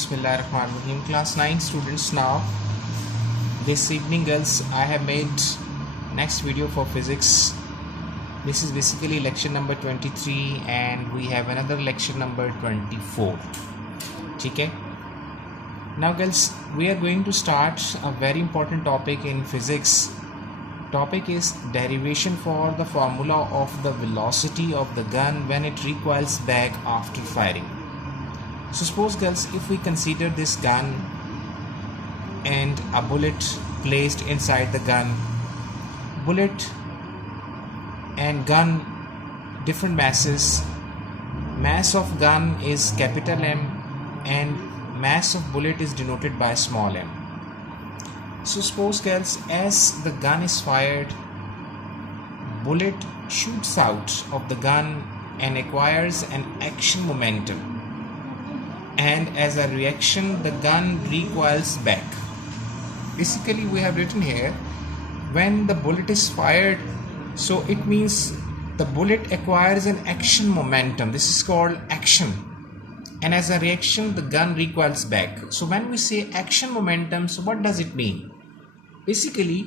Bismillahirrahmanirrahim. Class 9 students now. This evening girls, I have made next video for physics. This is basically lecture number 23 and we have another lecture number 24. Okay. Now girls, we are going to start a very important topic in physics. Topic is derivation for the formula of the velocity of the gun when it recoils back after firing. So suppose girls, if we consider this gun and a bullet placed inside the gun, bullet and gun different masses, mass of gun is capital M and mass of bullet is denoted by small m. So suppose girls, as the gun is fired, bullet shoots out of the gun and acquires an action momentum, and as a reaction the gun recoils back. Basically we have written here, when the bullet is fired, so it means the bullet acquires an action momentum. This is called action, and as a reaction the gun recoils back. So when we say action momentum, so what does it mean? Basically,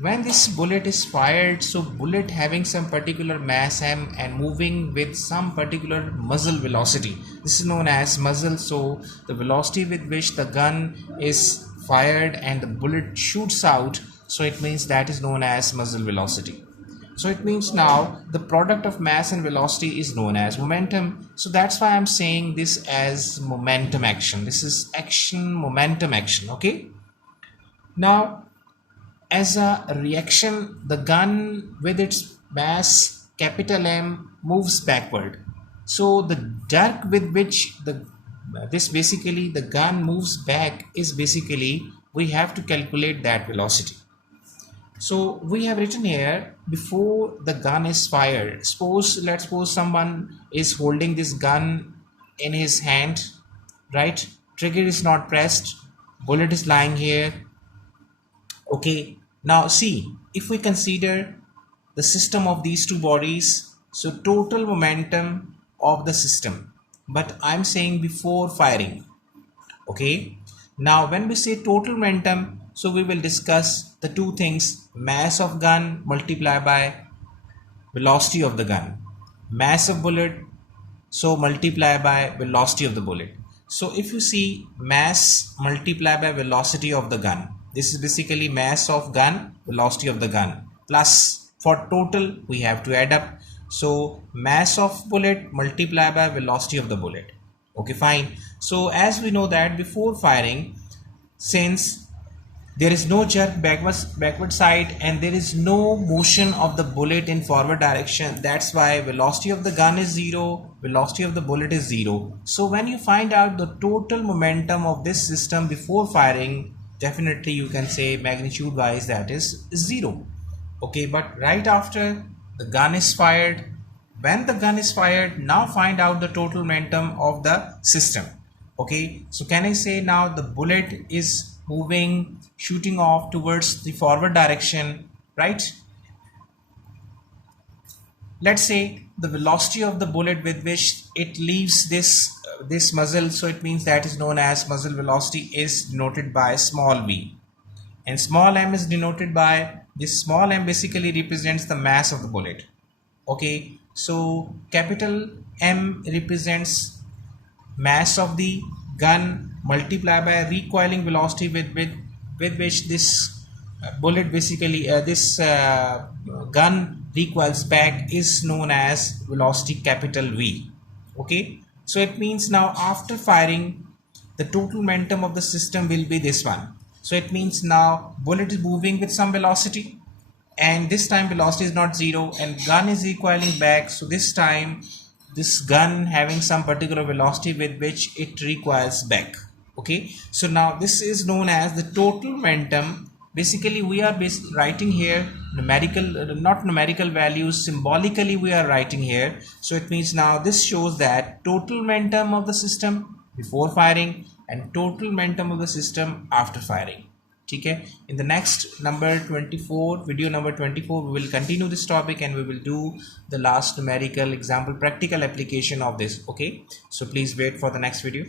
when this bullet is fired, so bullet having some particular mass m and moving with some particular muzzle velocity, this is known as muzzle. So the velocity with which the gun is fired and the bullet shoots out, so it means that is known as muzzle velocity. So it means now the product of mass and velocity is known as momentum. So that's why I'm saying this as momentum action. This is action, momentum action. Okay. Now, as a reaction, the gun with its mass capital M moves backward. So the jerk with which the gun moves back is basically, we have to calculate that velocity. So we have written here, before the gun is fired, let's suppose someone is holding this gun in his hand, right? Trigger is not pressed, bullet is lying here. Okay. Now see, if we consider the system of these two bodies, so total momentum of the system, but I'm saying before firing. Okay. Now when we say total momentum, so we will discuss the two things: mass of gun multiplied by velocity of the gun, mass of bullet, so multiply by velocity of the bullet. So if you see mass multiplied by velocity of the gun, this is basically mass of gun, velocity of the gun, plus for total we have to add up. So mass of bullet multiplied by velocity of the bullet. Okay, fine. So as we know that before firing, since there is no jerk backward side and there is no motion of the bullet in forward direction, that's why velocity of the gun is 0, velocity of the bullet is 0. So when you find out the total momentum of this system before firing, definitely you can say magnitude wise that is 0. Okay, but right after the gun is fired, when the gun is fired, now find out the total momentum of the system. Okay, so can I say now the bullet is moving, shooting off towards the forward direction, right? Let's say the velocity of the bullet with which it leaves this muzzle, so it means that is known as muzzle velocity, is denoted by small v, and small m is denoted by, this small m basically represents the mass of the bullet. Okay, so capital M represents mass of the gun multiplied by recoiling velocity with which this bullet basically gun recoils back, is known as velocity capital V. Okay, so it means now after firing the total momentum of the system will be this one. So it means now bullet is moving with some velocity, and this time velocity is not 0 and gun is recoiling back. So this time this gun having some particular velocity with which it recoils back. Okay, so now this is known as the total momentum. Basically we are writing here numerical, not numerical values, symbolically we are writing here. So it means now this shows that total momentum of the system before firing and total momentum of the system after firing. Okay, in the next number 24, video number 24, we will continue this topic and we will do the last numerical example, practical application of this. Okay, so please wait for the next video.